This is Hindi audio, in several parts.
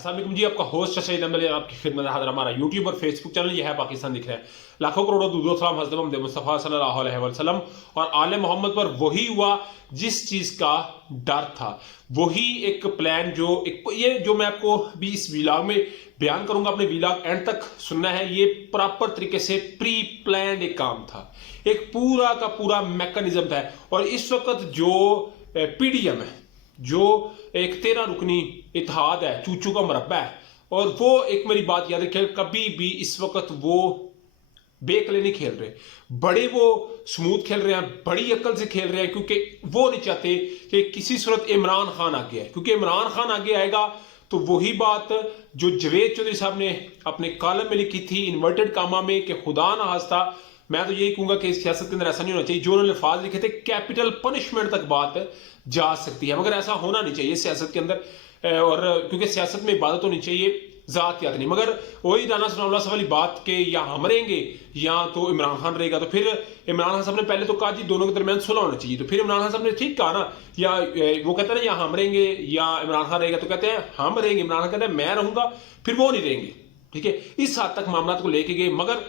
अस्सलाम वालेकुम जी, आपका होस्ट सईद अहमद आपकी खिदमत हाजिर। हमारा यूट्यूब और फेसबुक चैनल ये है पाकिस्तान दिख रहा है। लाखों करोड़ों दुरूद सलाम हज़रत मोहम्मद मुस्तफ़ा सल्लल्लाहु अलैहि वसल्लम और आले मोहम्मद पर वही हुआ जिस चीज़ का डर था, वही एक प्लान जो ये जो मैं आपको भी इस व्लॉग में बयान करूंगा, अपने व्लॉग एंड तक सुनना है। ये प्रॉपर तरीके से प्री प्लान एक काम था, एक पूरा का पूरा मैकेनिज्म था। और इस वक्त जो पीडीएम है, जो एक 13 रुकनी इत्तेहाद है, चूचू का मरबा है, और वो एक मेरी बात याद रखिए, कभी भी इस वक्त वो बेकले नहीं खेल रहे, बड़े वो स्मूथ खेल रहे हैं, बड़ी अक्ल से खेल रहे हैं, क्योंकि वो नहीं चाहते कि किसी सूरत इमरान खान आगे आए। क्योंकि इमरान खान आगे आएगा तो वही बात जो जवेद चौधरी साहब ने अपने कॉलम में लिखी थी इन्वर्टेड कामा में कि खुदा ना खास्ता, मैं तो यही कहूंगा कि सियासत के अंदर ऐसा नहीं होना चाहिए। जो उन्होंने अल्फाज लिखे थे, कैपिटल पनिशमेंट तक बात जा सकती है, मगर ऐसा होना नहीं चाहिए सियासत के अंदर। और क्योंकि सियासत में इबादत होनी चाहिए, जात याद नहीं। मगर वही राना सनाउल्लाह साहब वाली बात के या हम रहेंगे या तो इमरान खान रहेगा। तो फिर इमरान खान साहब ने पहले तो कहा जी दोनों के दरमियान सुलह होना चाहिए, तो फिर इमरान खान साहब ने ठीक कहा ना, या वो कहते हैं ना या हम रहेंगे या इमरान खान रहेगा, तो कहते हैं हम रहेंगे, इमरान खान कहते हैं मैं रहूंगा, फिर वो नहीं रहेंगे। ठीक है, इस हद तक मामला को लेके गए। मगर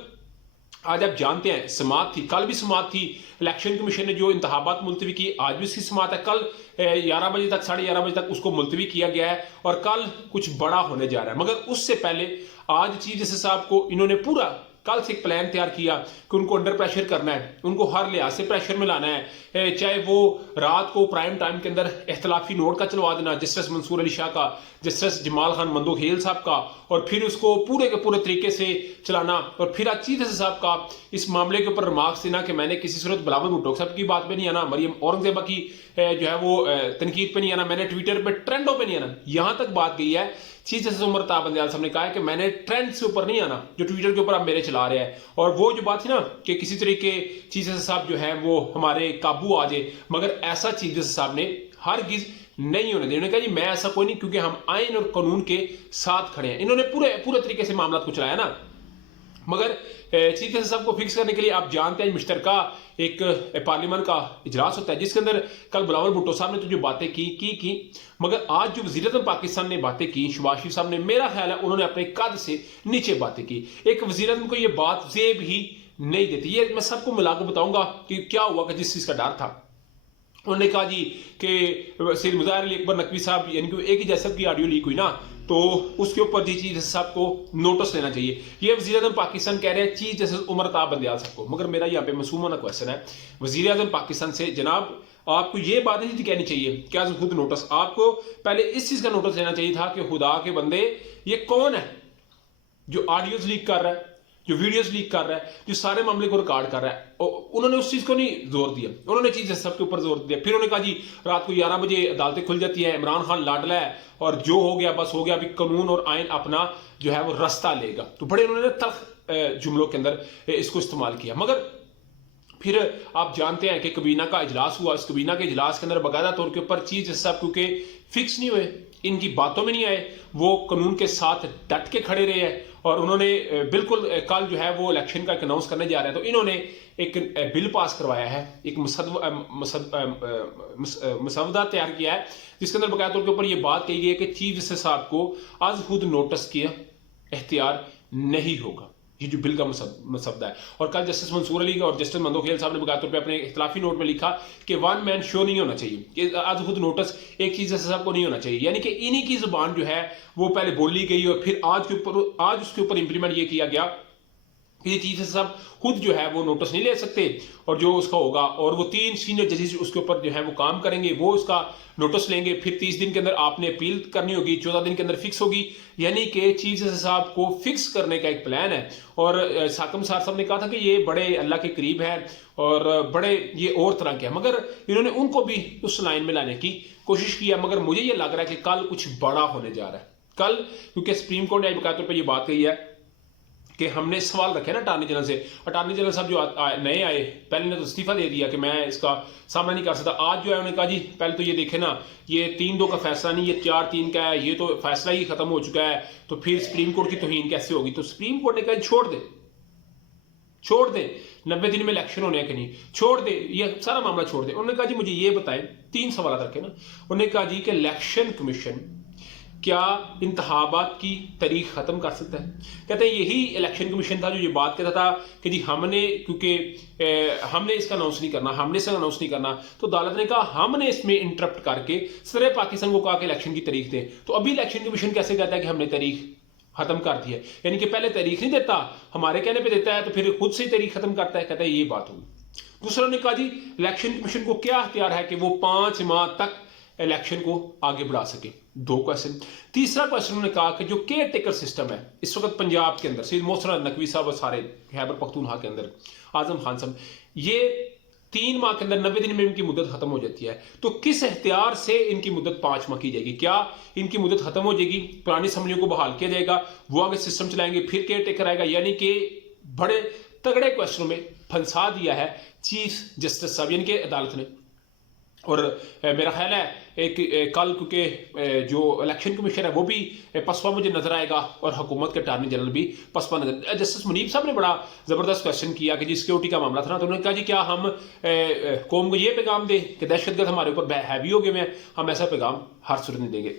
आज आप जानते हैं समात थी, कल भी समात थी। इलेक्शन कमीशन ने जो इंतखाबात मुलतवी की, आज भी उसकी समात है। कल 11 बजे तक, 11:30 बजे तक उसको मुलतवी किया गया है और कल कुछ बड़ा होने जा रहा है। मगर उससे पहले आज चीफ जस्टिस साहब को इन्होंने पूरा कल से एक प्लान तैयार किया कि उनको अंडर प्रेशर करना है, उनको हर लिहाज से प्रेशर में लाना है। चाहे वो रात को प्राइम टाइम के अंदर इख्तलाफी नोट का चलवा देना, जस्टिस मंसूर अली शाह का, जस्टिस जमाल खान मंदोखेल साहब का, और फिर उसको पूरे के पूरे तरीके से चलाना। और फिर आज चीफ जस्टिस साहब का इस मामले के ऊपर रिमार्क्स देना कि मैंने किसी सूरत बिलावल भुट्टो साहब की बात पे नहीं आना, मरियम औरंगजेबा की जो है वो तनकीद पे नहीं आना, मैंने ट्विटर पे ट्रेंडों पे नहीं आना। यहां तक बात गई है, चीफ जस्टिस उमर ताब बंदयाल साहब ने कहा है कि मैंने ट्रेंड से ऊपर नहीं आना जो ट्विटर के ऊपर आप मेरे चला रहे हैं। और वो जो बात थी ना कि किसी तरीके चीफ जस्टिस साहब जो है वो हमारे काबू आ जाए, मगर ऐसा चीफ जस्टिस साहब ने हरगिज नहीं होने दिया। उन्होंने कहा जी मैं ऐसा कोई नहीं, क्योंकि हम आइन और कानून के साथ खड़े हैं। इन्होंने पूरे तरीके से मामला को चलाया ना। मगर चीफ जस्टिस साहब को फिक्स करने के लिए आप जानते हैं मुश्तरका एक पार्लियामेंट का इजलास होता है, जिसके अंदर कल बिलावल भुट्टो साहब ने तो जो बातें की। मगर आज जो वज़ीर-ए-आज़म पाकिस्तान ने बातें की, शहबाज शरीफ साहब ने, मेरा ख्याल है उन्होंने अपने कद से नीचे बातें की। एक वज़ीर-ए-आज़म को ये बात जेब ही नहीं देती। ये मैं सबको मिलाकर बताऊंगा कि क्या हुआ कि जिस चीज का डर था। उन्होंने कहा जी कि सैयद मुज़ाहिर अली अकबर नकवी साहब, यानी कि एक ही जैसा की ऑडियो लीक हुई ना, तो उसके ऊपर जी चीफ जस्टिस साहब को नोटिस लेना चाहिए। ये वज़ीर-ए-आज़म पाकिस्तान कह रहे हैं चीफ जस्टिस उमर ताब बंदयाल साहब को। मगर मेरा यहाँ पे मासूमाना क्वेश्चन है वज़ीर-ए-आज़म पाकिस्तान से, जनाब आपको ये बात नहीं कहनी चाहिए क्या खुद नोटिस, आपको पहले इस चीज का नोटिस लेना चाहिए था कि खुदा के बंदे ये कौन है जो ऑडियोज लीक कर रहा है, जो वीडियोस लीक कर रहा है, जो सारे मामले को रिकॉर्ड कर रहा है। उन्होंने उस चीज को नहीं जोर दिया, उन्होंने चीज जस्टिस के ऊपर जोर दिया। फिर उन्होंने कहा जी रात को 11 बजे अदालतें खुल जाती है, इमरान खान लाडला है और जो हो गया बस हो गया, अभी कानून और आइन अपना जो है वो रास्ता लेगा। तो बड़े उन्होंने तल्ख जुमलों के अंदर इसको इस्तेमाल किया। मगर फिर आप जानते हैं कि कबीना का इजलास हुआ। इस कबीना के इजलास के अंदर बाकायदा तौर के ऊपर चीफ जस्टिस साहब क्योंकि फिक्स नहीं हुए, इनकी बातों में नहीं आए, वो कानून के साथ डट के खड़े रहे हैं। और उन्होंने बिल्कुल कल जो है वो इलेक्शन का अनाउंस करने जा रहे हैं, तो इन्होंने एक बिल पास करवाया है, एक मसवदा तैयार किया है, जिसके अंदर बाकायदा तौर के ऊपर ये बात कही गई है कि चीफ जस्टिस साहब को आज खुद नोटिस किया इख्तियार नहीं होगा। ये जो बिल का मसवदा है। और कल जस्टिस मंसूर अली और जस्टिस मंदोखेल साहब ने बकायदा तौर पे अपने इख्तिलाफी नोट में लिखा कि वन मैन शो नहीं होना चाहिए, कि आज खुद नोटिस एक चीज जस्टिस साहब को नहीं होना चाहिए। यानी कि इन्हीं की जुबान जो है वो पहले बोली गई और फिर आज उसके ऊपर इंप्लीमेंट ये किया गया कि चीफ जस्टिस साहब खुद जो है वो नोटिस नहीं ले सकते, और जो उसका होगा और वो 3 सीनियर जजेस उसके ऊपर जो है वो काम करेंगे, वो उसका नोटिस लेंगे। फिर 30 दिन के अंदर आपने अपील करनी होगी, 14 दिन के अंदर फिक्स होगी। यानी कि चीफ जस्टिस साहब को फिक्स करने का एक प्लान है। और साकम सार साहब ने कहा था कि ये बड़े अल्लाह के करीब है और बड़े ये और तरह के हैं, मगर इन्होंने उनको भी उस लाइन में लाने की कोशिश की है। मगर मुझे ये लग रहा है कि कल कुछ बड़ा होने जा रहा है। कल क्योंकि सुप्रीम कोर्ट ने बकायदा तौर पर यह बात कही है कि हमने सवाल रखे ना अटार्नी जनरल से। अटार्नी जनरल साहब जो नए आए, पहले ने तो इस्तीफा दे दिया कि मैं इसका सामना नहीं कर सकता। आज जो है उन्होंने कहा जी पहले तो ये देखे ना, ये 3-2 का फैसला नहीं, ये 4-3 का है, ये तो फैसला ही खत्म हो चुका है, तो फिर सुप्रीम कोर्ट की तौहीन कैसे होगी। तो सुप्रीम कोर्ट ने कहा छोड़ दे 90 दिन में इलेक्शन होने के नहीं, छोड़ दे, ये सारा मामला छोड़ दे। उन्होंने कहा जी मुझे ये बताएं, 3 सवाल रखे ना। उन्होंने कहा जी कि इलेक्शन कमीशन क्या इंतखाबात की तारीख ख़त्म कर सकता है? कहते हैं यही इलेक्शन कमीशन था जो ये बात कहता था कि जी हमने, क्योंकि हमने इसका अनाउंस नहीं करना, हमने इसका अनाउंस नहीं करना, तो अदालत ने कहा हमने इसमें इंटरप्ट करके सदर पाकिस्तान को कहा कि इलेक्शन की तारीख दें। तो अभी इलेक्शन कमीशन कैसे कहता है कि हमने तारीख खत्म कर दी है? यानी कि पहले तारीख नहीं देता, हमारे कहने पे देता है, तो फिर खुद से तारीख खत्म करता है। कहता है ये बात होगी। दूसरा ने कहा जी इलेक्शन कमीशन को क्या अख्तियार है कि वो 5 माह तक इलेक्शन को आगे बढ़ा सके। 2 क्वेश्चन। तीसरा क्वेश्चन उन्होंने कहा कि जो केयर टेकर सिस्टम है इस वक्त पंजाब के अंदर, सैयद मोहसिन नकवी साहब और सारे खैबर पख्तूनख्वा के अंदर, आजम खान साहब, ये 3 माह के अंदर 90 दिन में इनकी मुद्दत खत्म हो जाती है। तो किस एहतियार से इनकी मुद्दत 5 माह की जाएगी? क्या इनकी मुद्दत खत्म हो जाएगी, पुरानी असम्बलियों को बहाल किया जाएगा, वो आगे सिस्टम चलाएंगे, फिर केयर टेकर आएगा? यानी कि बड़े तगड़े क्वेश्चनों में फंसा दिया है चीफ जस्टिस साहब यानी कि अदालत ने। और मेरा ख्याल है कल, क्योंकि जो इलेक्शन कमीशन है वो भी पसपा मुझे नजर आएगा और हुकूमत के अटॉर्नी जनरल भी पसपा नजर। जस्टिस मुनीब साहब ने बड़ा ज़बरदस्त क्वेश्चन किया कि जी सिक्योरिटी का मामला था ना, तो उन्होंने कहा जी क्या हम कौम को ये पैगाम दें कि दहशतगर्द हमारे ऊपर हैवी हो गए हैं? हम ऐसा पैगाम हर सूरत नहीं देंगे।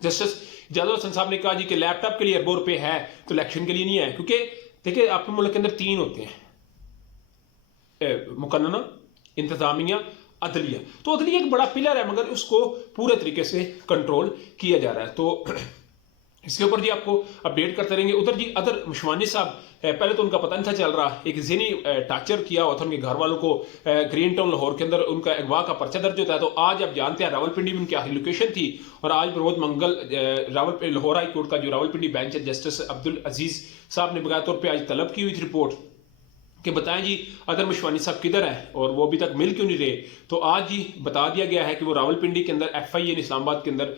जस्टिस इजाज़त हसन साहब ने कहा जी कि लैपटॉप के लिए अरबों रुपये है तो इलेक्शन के लिए नहीं है, क्योंकि देखिए आपके मुल्क के अंदर 3 होते हैं, मुकन्नना, इंतजामिया, अदलिया। तो अदलिया एक बड़ा पिलर है मगर उसको पूरे तरीके से कंट्रोल किया जा रहा है। तो इसके ऊपर जी आपको अपडेट करते रहेंगे। उधर जी अदर मुशवानी साहब, पहले तो उनका पता नहीं था चल रहा, एक ज़हनी टार्चर किया हुआ था उनके घर वालों को। ग्रीन टाउन लाहौर के अंदर उनका अगवा का पर्चा दर्ज होता है। तो आज आप जानते हैं रावलपिंडी में उनकी आखिरी लोकेशन थी और आज प्रमोद मंगल लाहौर हाई कोर्ट का जो रावलपिंडी बेंच है, जस्टिस अब्दुल अजीज साहब ने बकाया तौर पर आज तलब की हुई थी रिपोर्ट कि बताएं जी अदर मुशवानी साहब किधर है और वो अभी तक मिल क्यों नहीं रहे। तो आज जी बता दिया गया है कि वो रावलपिंडी के अंदर FIA इस्लामाबाद के अंदर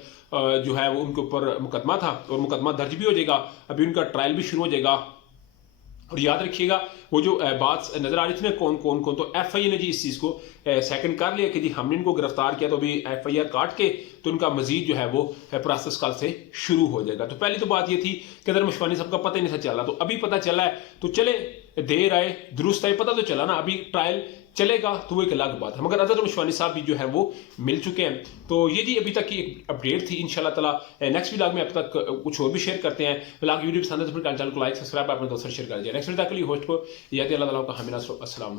जो है वो उनके ऊपर मुकदमा था और मुकदमा दर्ज भी हो जाएगा, अभी उनका ट्रायल भी शुरू हो जाएगा। और याद रखिएगा वो जो बात नजर आ रही थी ना कौन कौन कौन, तो FIA ने जी इस चीज़ को सेकंड कर लिया कि जी हमने इनको गिरफ्तार किया, तो अभी FIR काट के तो उनका मजीद जो है वो प्रोसेस कल से शुरू हो जाएगा। तो पहली तो बात ये थी कि अदर मुशवानी साहब का पता ही नहीं था चला, तो अभी पता चला है। तो चले देर आए दुरुस्त आए, पता तो चला ना, अभी ट्रायल चलेगा तो वो एक अलग बात है। मगर अदर मुशवानी साहब भी जो है वो मिल चुके हैं। तो ये जी अभी तक की एक अपडेट थी। इंशाल्लाह ताला नेक्स्ट व्लॉग में अब तक कुछ और भी शेयर करते हैं। व्लॉग वीडियो पसंद है तो फिर चैनल को लाइक सब्सक्राइब अपने दोस्तों शेयर कर दिया। नेक्स्ट वीडियो तक के लिए होस्ट को याद अल्लाह ताला का हमें अस्सलाम।